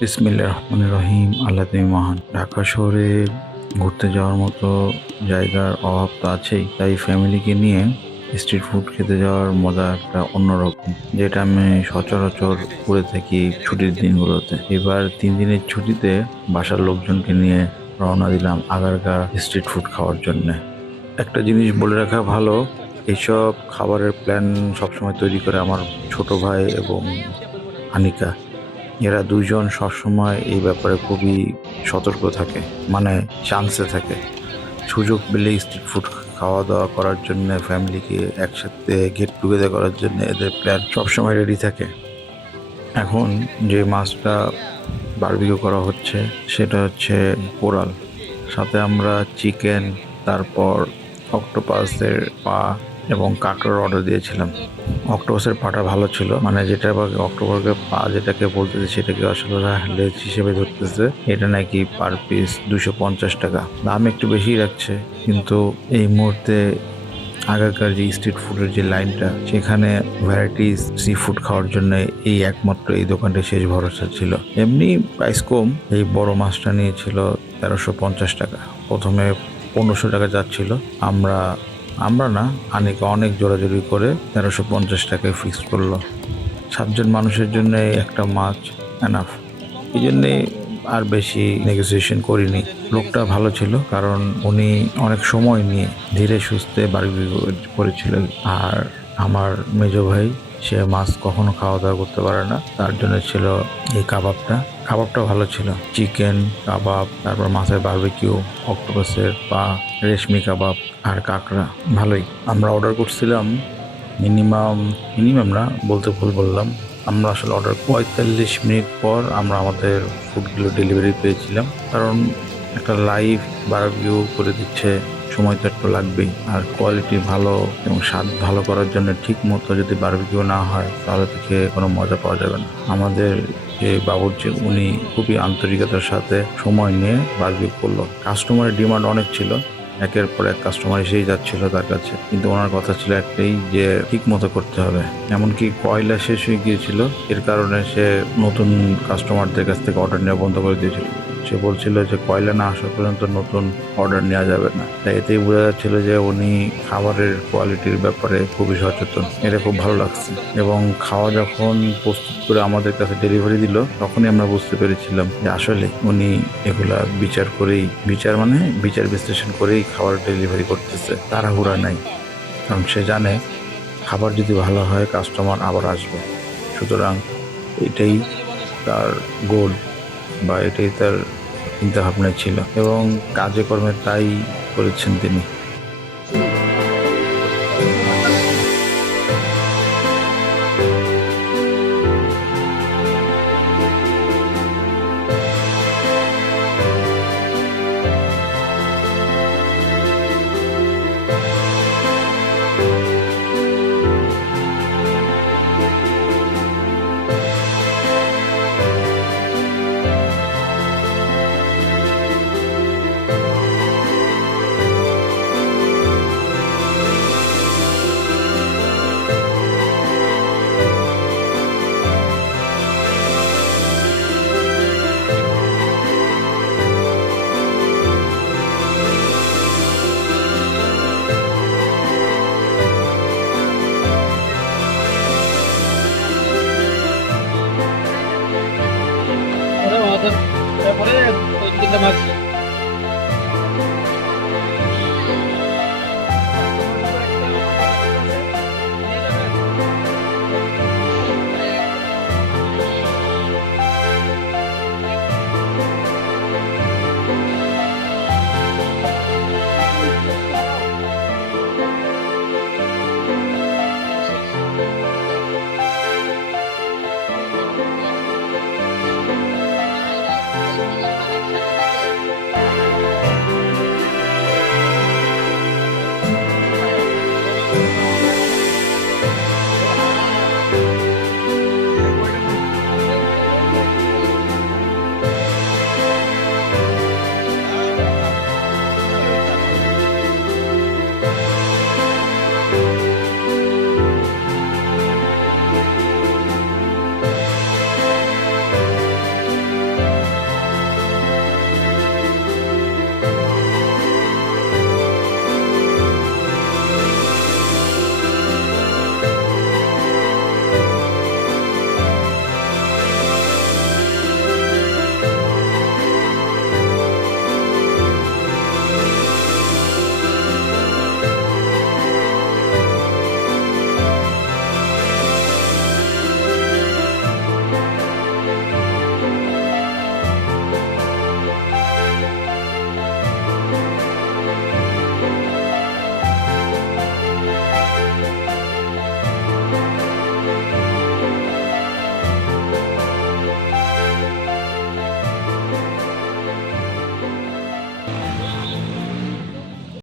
বিসমিল্লা রহমান রহিম, আল্লাহ মহান। ঢাকা শহরে ঘুরতে যাওয়ার মতো জায়গার অভাব তো আছেই, তাই ফ্যামিলিকে নিয়ে স্ট্রিট ফুড খেতে যাওয়ার মজা একটা অন্যরকম, যেটা আমি সচরাচর করে থাকি ছুটির দিনগুলোতে। এবার তিন দিনের ছুটিতে বাসার লোকজনকে নিয়ে রওনা দিলাম আগারগা স্ট্রিট ফুড খাওয়ার জন্য। একটা জিনিস বলে রাখা ভালো এইসব খাবারের প্ল্যান সবসময় তৈরি করে আমার ছোট ভাই এবং আনিকা, এরা দুইজন সবসময় এই ব্যাপারে খুবই সতর্ক থাকে মানে চান্সে থাকে। সুযোগ পেলে স্ট্রিট ফুড খাওয়া দাওয়া করার জন্য ফ্যামিলিকে একসাথে গেট টুগেদার করার জন্য এদের প্ল্যান সবসময় রেডি থাকে। এখন যে মাছটা বারবিকিউ করা হচ্ছে, সেটা হচ্ছে কোরাল। সাথে আমরা চিকেন তারপর অক্টোপাসের পা এবং কাঁকড়ার অর্ডার দিয়েছিলাম। অক্টোপাসের পাটা ভালো ছিল। মানে যেটা বা অক্টোপাসের পা যেটাকে বলতেছে সেটাকে আসলে লেজ হিসেবে ধরতেছে। এটা নাকি পার পিস দুশো পঞ্চাশ টাকা। দাম একটু বেশি রাখছে। কিন্তু এই মুহূর্তে আগেকার যে স্ট্রিট ফুডের যে লাইনটা সেখানে ভ্যারাইটিস সি ফুড খাওয়ার জন্য এই একমাত্র এই দোকানটা শেষ ভরসা ছিল। এমনি প্রাইস কম। এই বড় মাছটা নিয়েছিল তেরোশো পঞ্চাশ টাকা। প্রথমে পনেরোশো টাকা যাচ্ছিল। আমরা আমরা না আনিকা অনেক জোরাজোরি করে তেরোশো পঞ্চাশ টাকায় ফিক্স করল। সাতজন মানুষের জন্য একটা মাছ এনাফ এই জন্যে আর বেশি নেগোসিয়েশন করিনি। লোকটা ভালো ছিল কারণ উনি অনেক সময় নিয়ে ধীরে সুস্থে বাড়ি করেছিল আর আমার মেজ ভাই সে মাছ কখনো খাওয়া দাওয়া করতে পারে না। তার জন্য ছিল এই কাবাবটা। কাবাবটা ভালো ছিল। চিকেন কাবাব, তারপর মাছের বারবিকিউ অক্টোপাসের পা, রেশমি কাবাব আর কাঁকড়া। ভালোই। আমরা অর্ডার করছিলাম মিনিমাম মিনিমাম না, বলতে ভুল বললাম। আমরা আসলে অর্ডার পঁয়তাল্লিশ মিনিট পর আমরা আমাদের ফুডগুলো ডেলিভারি পেয়েছিলাম। কারণ একটা লাইভ বারবিকিউ করে দিচ্ছে সময় তো একটু লাগবেই। আর কোয়ালিটি ভালো এবং স্বাদ ভালো করার জন্য ঠিক মতো যদি বারবিকিউ না হয়, তাহলে তো খেয়ে কোনো মজা পাওয়া যাবে না। আমাদের যে বাবুর্চি, উনি খুবই আন্তরিকতার সাথে সময় নিয়ে বারবিকিউ করল। কাস্টমারের ডিমান্ড অনেক ছিল। একের পর এক কাস্টমার এসেই যাচ্ছিল তার কাছে। কিন্তু ওনার কথা ছিল একটাই যে ঠিক মতো করতে হবে। এমনকি কয়লা শেষ হয়ে গিয়েছিল। এর কারণে সে নতুন কাস্টমারদের কাছ থেকে অর্ডার নেওয়া বন্ধ করে দিয়েছিল। সে বলছিল যে, কয়লা না আসা পর্যন্ত নতুন অর্ডার নেওয়া যাবে না। তাই এতেই বোঝা যাচ্ছিল যে, উনি খাবারের কোয়ালিটির ব্যাপারে খুবই সচেতন। এটা খুব ভালো লাগছে। এবং খাওয়া যখন প্রস্তুত করে আমাদের কাছে ডেলিভারি দিল, তখনই আমরা বুঝতে পেরেছিলাম যে, আসলে উনি এগুলা বিচার করেই, বিচার মানে বিচার বিশ্লেষণ করেই খাবার ডেলিভারি করতেছে। তাড়াহুড়া নাই। কারণ সে জানে, খাবার যদি ভালো হয় কাস্টমার আবার আসবে। সুতরাং এটাই তার গোল বা এটাই তার চিন্তা ভাবনা ছিল এবং কাজে কর্মে তাই করেছেন তিনি। ওরে মাছ তারপরে ওই তিনটা মাছ